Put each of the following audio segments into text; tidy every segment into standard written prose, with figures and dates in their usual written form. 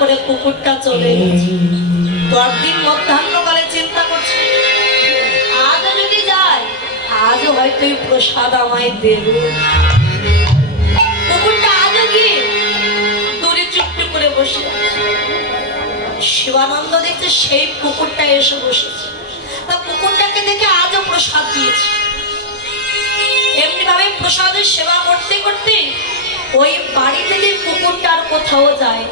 করে কুকুরটা চলে গেছে। পরদিন মধ্যাহ্নকালে চিন্তা করছে, আজও যদি যায়, আজও হয়তো এই প্রসাদ আমায় দেবে। কুকুরটা আজও গিয়ে দূরে চুপটি করে বসে আছে। শিবানন্দ দেখছে সেই কুকুরটা এসে বসেছে। তা কুকুরটাকে দেখে আজও প্রসাদ দিয়েছে। এমনি ভাবে প্রসাদের সেবা করতে করতে ওই বাড়ি থেকে কুকুরটার কোথাও যায়।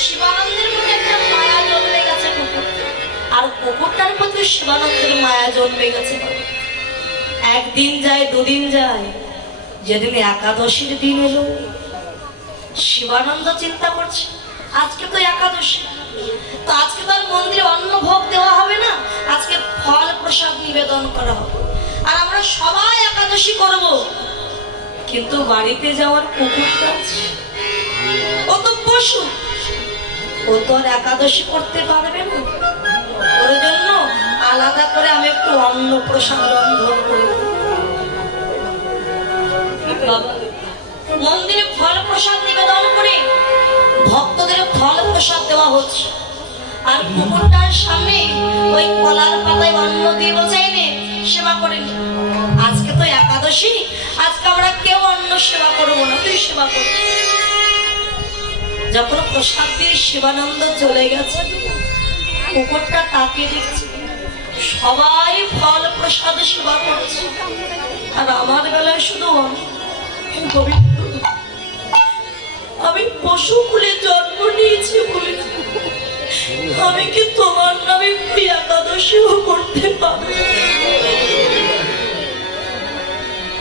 শিবানন্দের প্রতি একটা মায়া জন্মে গেছে কুকুর, আর কুকুরটার প্রতি শিবানন্দের মায়া জন্মে গেছে। একদিন যায়, দুদিন যায়, যেদিন একাদশীর দিন এলো, শিবানন্দ চিন্তা করছে আজকে তো একাদশী, তো আজকে তো আর মন্দিরে অন্ন ভোগ দেওয়া হবে না, আজকে ফল প্রসাদ নিবেদন করা হবে, আর আমরা সবাই একাদশী করব। কিন্তু বাড়িতে যাওয়ার কুকুরটা আছে, ও তো পশু, ও তো আর একাদশী করতে পারবে না। ওর জন্য আলাদা করে আমি একটু অন্ন প্রসাদ রন্ধন করি। মন্দিরে ফল প্রসাদ নিবেদন করে ভক্তদের ফল প্রসাদ দেওয়া হচ্ছে, আর কুকুরটার সামনে ওই কলার পাতায় অন্ন দিয়ে বসাইনে সেবা করে নি। আজকে তো একাদশী, আজকে আমরা কেউ অন্ন সেবা করবো না, তুই সেবা করবি। যখন প্রসাদ দিয়ে শিবানন্দ চলে গেছে, কুকুরটা তাকিয়ে দেখছে সবাই ফল প্রসাদ সেবা করছে, আর আমার বেলায় শুধু আমি পশু কুলে জন্ম নিয়েছি বলে আমি কি তোমার নামে একাদশীও করতে পারবো?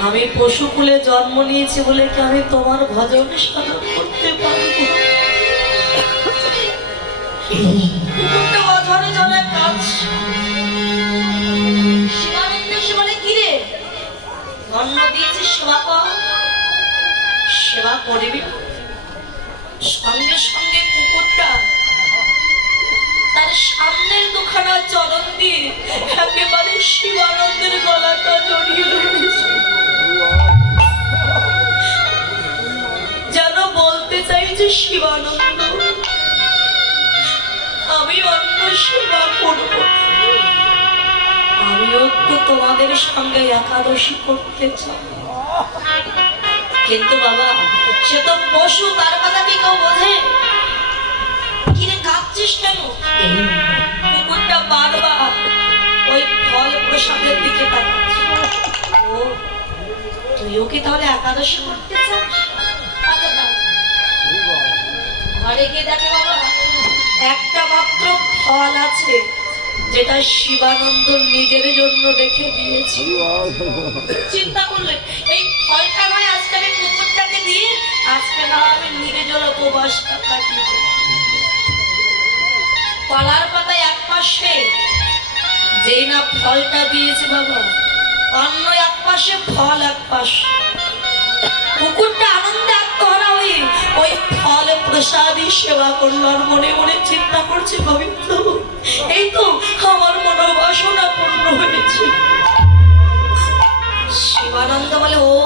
আমি পশু কুলে জন্ম নিয়েছি বলে কি আমি তোমার ভজন সাধন করতে পারবো? অঝরে জলে কাজ শিবানন্দ বলে কি রে, অন্ন দিয়েছি সেবা কর, সেবা করবি। সঙ্গে সঙ্গে কুকুরটা তার সামনের দুখানা চরণ দিয়ে একেবারে শিবানন্দের গলাটা জড়িয়ে ধরেছে, যেন বলতে চাইছে শিবানন্দ আমি অন্য সেবা করব, আমিও তো তোমাদের সঙ্গে একাদশী করতে চাই। কিন্তু বাবা সে তো পশু, তার কথা কি কেউ বোঝে? কিরে কাঁদছিস কেন? কুকুরটা বারবার ওই ফল প্রসাদের দিকে তাকাচ্ছে। ও তুইও কি তাহলে একাদশী করতে চাস? আচ্ছা ঘরে গিয়ে দেখে বাবা একটা মাত্র ফল আছে, যেটা শিবানন্দ নিজের জন্য রেখে দিয়েছে। চিন্তা করলে এই ফলটা নয় আজকে আমি কুকুরটাকে দিয়ে আজকে না আমি নির্জল উপবাস কাটাই। কলার পাতা এক পাশে যেই না ফলটা দিয়েছে বাবা, অন্য এক পাশে ফল এক পাশে। কুকুরটা আনন্দে আত্মহারা হয়ে ওই ফল প্রসাদই সেবা করলো, আর মনে মনে চিন্তা করছে গোবিন্দ এই তো আমার মনোবাসনা পূর্ণ হয়েছে। শিবানন্দ বলে ও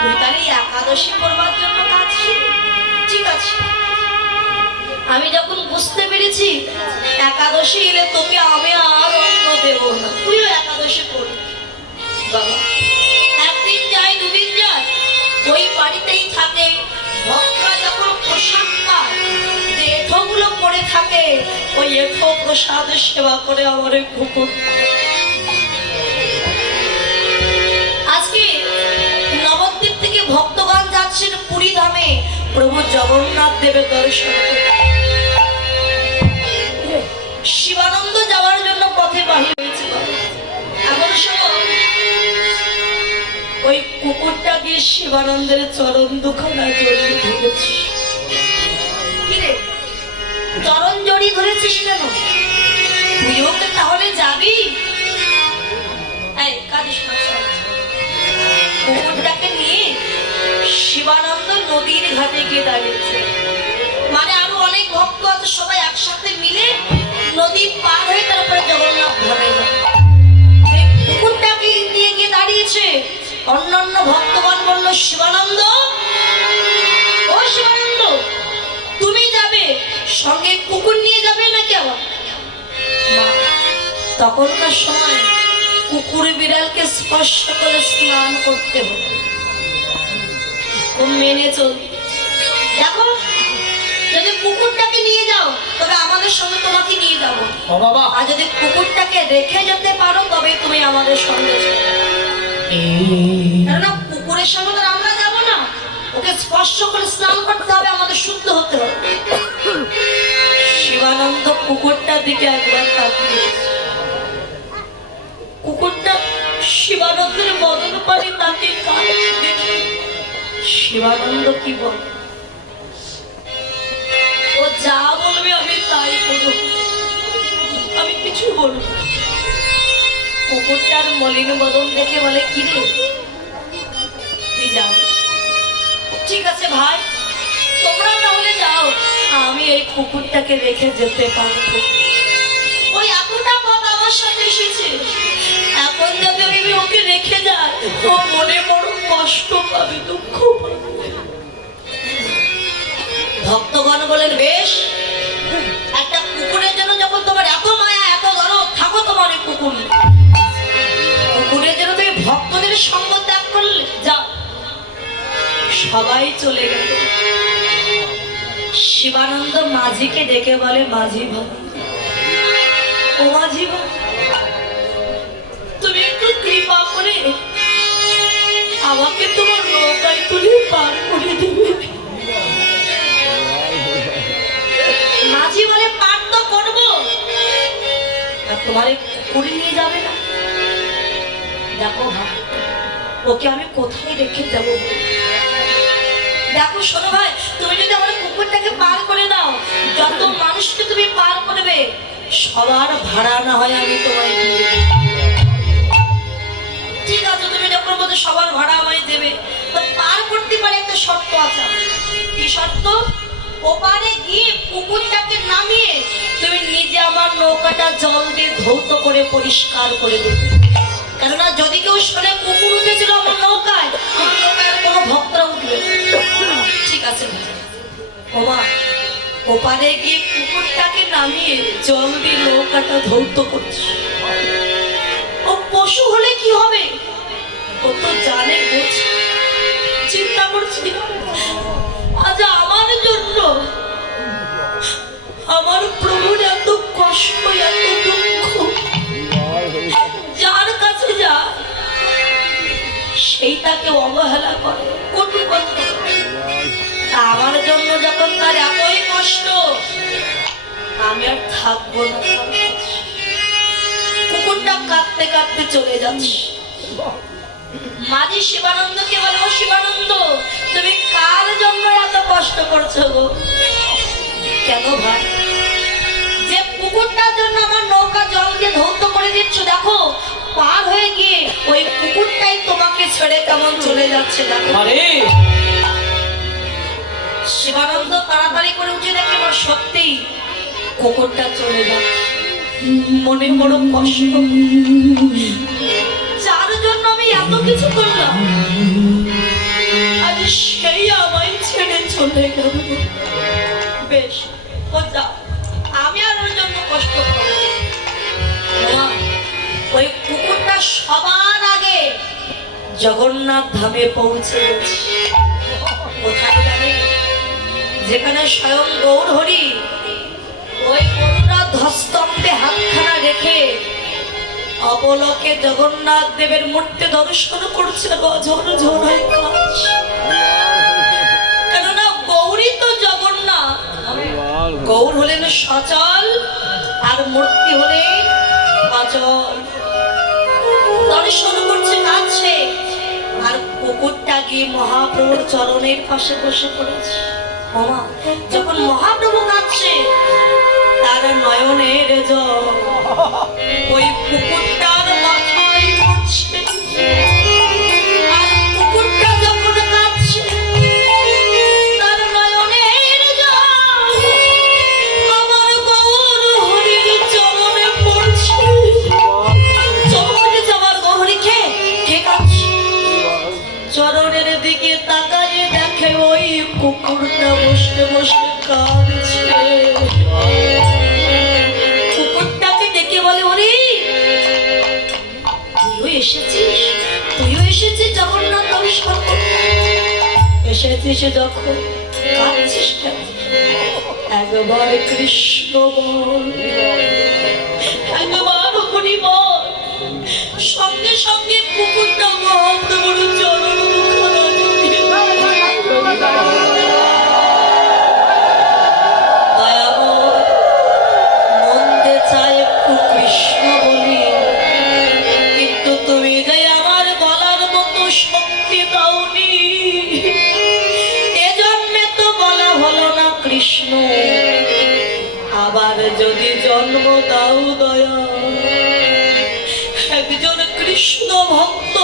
তুই তাহলে একাদশী করবার জন্য কাঁদছিস? ঠিক আছে, আমি যখন বুঝতে পেরেছি একাদশী এলে তোকে আমি আর অন্ন দেব না, তুইও একাদশী করবি। বাবা একদিন যায়, দুদিন যায়, ওই বাড়িতেই থাকে। ভক্তরা যখন প্রসাদ পায়, যে এঠোগুলো পড়ে থাকে, ওই এঠো প্রসাদের সেবা করে আমার কুকুর। আজকে নবদ্বীপ থেকে ভক্তগণ যাচ্ছেন পুরী ধামে প্রভু জগন্নাথ দেবের দর্শন। শিবানন্দ যাওয়ার জন্য পথে বাহির হয়েছে। এমন সময় ওই কুকুরটা গিয়ে শিবানন্দের চরণ দুখানা জড়িয়ে ধরেছে। কিরে চরণ জড়িয়ে ধরেছিস কেন? তুইও তো তাহলে যাবি? কুকুরটাকে নিয়ে শিবানন্দ নদীর ঘাটে গিয়ে দাঁড়িয়েছে। মানে আরো অনেক ভক্ত আছে, সবাই একসাথে মিলে নদী পার হয়ে তারপরে জগন্নাথ ধামে যায়। কুকুরটাকে নিয়ে গিয়ে দাঁড়িয়েছে। অন্যান্য ভক্তগণ বলল শিবানন্দ, ও শিবানন্দ সঙ্গে কুকুর নিয়ে যাবে নাকি আবার? মা, তখনকার সময় কুকুর বিড়ালকে স্পর্শ করে স্নান করতে হবে, মেনে চল। দেখো, যদি কুকুরটাকে নিয়ে যাও তবে আমাদের সঙ্গে তোমাকে নিয়ে যাবো, আর যদি কুকুরটাকে রেখে যেতে পারো তবে তুমি আমাদের সঙ্গে যাবে। কেননা কুকুরের সঙ্গে তো আমরা যাবো না, ওকে স্পর্শ করে স্নান করতে হবে, আমাদের শুদ্ধ হতে হবে। শিবানন্দ কুকুরটার দিকে একবার তাকিয়ে, কুকুরটা শিবানন্দের বদন পানি তাকে দেখে শিবানন্দ কি বল, ও যা বলবে আমি তাই করব, আমি কিছু বলবো। কুকুরটার মলিন বদন দেখে বলে, কি রে তুই যাও? ঠিক আছে ভাই, তোমরা তাহলে যাও, আমি এই কুকুরটাকে রেখে যেতে পারবো। ওই এতটা পথ আমার সাথে এসেছে, এখন যদি আমি ওকে রেখে যাই ও মনে বড় কষ্ট পাবে, দুঃখ পাবে। ভক্তগণ বলেন, বেশ, একটা কুকুরের জন্য যখন তোমার এত মায়া এত দরদ, থাকো তোমার এই কুকুর। কুকুরের জন্য তুমি ভক্তদের সঙ্গ ত্যাগ করলে, যাও। সবাই চলে গেল। শিবানন্দ মাঝিকে ডেকে বলে, মাঝি ভাই, ও মাঝি ভাই, তুমি একটু কৃপা করে আমাকে তোমার নৌকায় তুলে পার করে দেবে। মাঝি বলে, পার তো করবো, তোমার কুকুরে নিয়ে যাবে না? দেখো ভাই, ওকে আমি কোথায় রেখে যাবো? দেখো শোনো ভাই, তুমি যদি আমার কুকুরটাকে পার করে দাও, যত মানুষকে তুমি পার করবে সবার ভাড়া না হয় আমি তোমায় দিয়ে। ঠিক আছে, তুমি যখন বলছো সবার ভাড়া আমায় দেবে, তো পার করতে পারে একটা শর্ত আছে। কি শর্ত? ওপারে গিয়ে কুকুরটাকে নামিয়ে তুমি নিজে আমার নৌকাটা জল দিয়ে ধৌত করে পরিষ্কার করে দেবে। কেননা যদি কেউ শোনে কুকুর উঠেছিল আমার নৌকায়, আমার নৌকায় কোনো ভক্তরা উঠবে। ঠিক আছে ওমা, ওপারে গিয়ে কুকুরটাকে নামিয়ে জল দিয়ে নৌকাটা ধৌত করছে। ও পশু হলে কি হবে ও তো জানে, বোঝে, চিন্তা করছি আজ আমার জন্য আমার প্রভুর এত কষ্ট এত দুঃখ, যার কাছে যা সেই তাকে অবহেলা করে, কটু কথা। আমার জন্য যখন তার এতই কষ্ট, আমি আর থাকবো না। কুকুরটা কাঁদতে কাঁদতে চলে যাচ্ছে। মাঝি শিবানন্দকে বলে, ও শিবানন্দ, তুমি কার জন্য এত কষ্ট করছো গো? কেন ভাই? যে কুকুরটার জন্য আমার নৌকা জল দিয়ে ধৌত করে দিচ্ছ, দেখো পার হয়ে গিয়ে ওই কুকুরটাই তোমাকে ছেড়ে কেমন চলে যাচ্ছে। দেখো শিবানন্দ তাড়াতাড়ি করে উঠে দেখে আমার সত্যিই কুকুরটা চলে যাচ্ছে। মনে বড় কষ্ট, যার জন্য আমি এত কিছু করলাম আজ সেই আমায় ছেড়ে চলে গেল। বেশ, ও যাও, আমি আর ওর জন্য কষ্ট করব না। ওই কুকুরটা সবার আগে জগন্নাথ ধামে পৌঁছে গেছে। কোথায় জানে? যেখানে স্বয়ং গৌর হরি ওই করুণা ধস্তম্ভে হাতখানা রেখে অবলোকে জগন্নাথ দেবের মূর্তি দর্শন করছে, ঝর ঝর হয়ে কাঁদছে। কেননা গৌরী তো জগন্নাথ, গৌর হলেন সচল আর মূর্তি হলে অচল। দর্শন করছে, কাঁদছে, আর কুকুরটা গিয়ে মহাপ্রভুর চরণের পাশে বসে পড়েছে। মামা, যখন মহাপ্রভু কাঁদছে তার নয়নের জল ওই কুকুরটার মাথায় পড়ছে। আর কুকুরটা যখন কাঁদছে তার নয়নের জল আমার গৌর হরির চরণে পড়ছে। চরণে যাবার গৌরী কে কাঁদছে? চরণের দিকে তাকায় দেখে ওই কুকুরটা বসে বসে কাঁদছে। এসেছিস যখন কাঁদছিস কেন? একবার কৃষ্ণ বল, একবার হরি বল। সঙ্গে সঙ্গে পুকুরটা মহাপ্রভুর চরণ দুখানা জড়িয়ে দয়াময় মন্দে চায় একটু কৃষ্ণ বলি, কিন্তু তুমি যে আমার বলার মতো শক্তি দাওনি। এ জন্মে তো বলা হলো না কৃষ্ণ, আবার যদি জন্ম দাও দয়া একজন কৃষ্ণ ভক্ত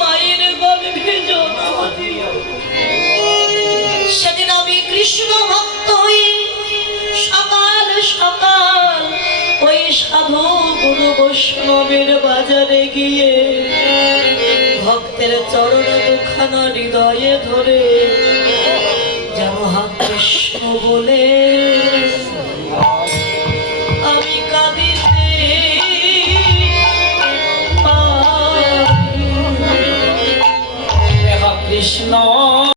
মায়ের গর্ভে জন্ম দিও। সেদিন আমি কৃষ্ণ ভক্ত হয়ে সকাল সকাল ওই সাধু গুরু বৈষ্ণবের বাজারে গিয়ে ভক্তের চরণ দুখানা হৃদয়ে ধরে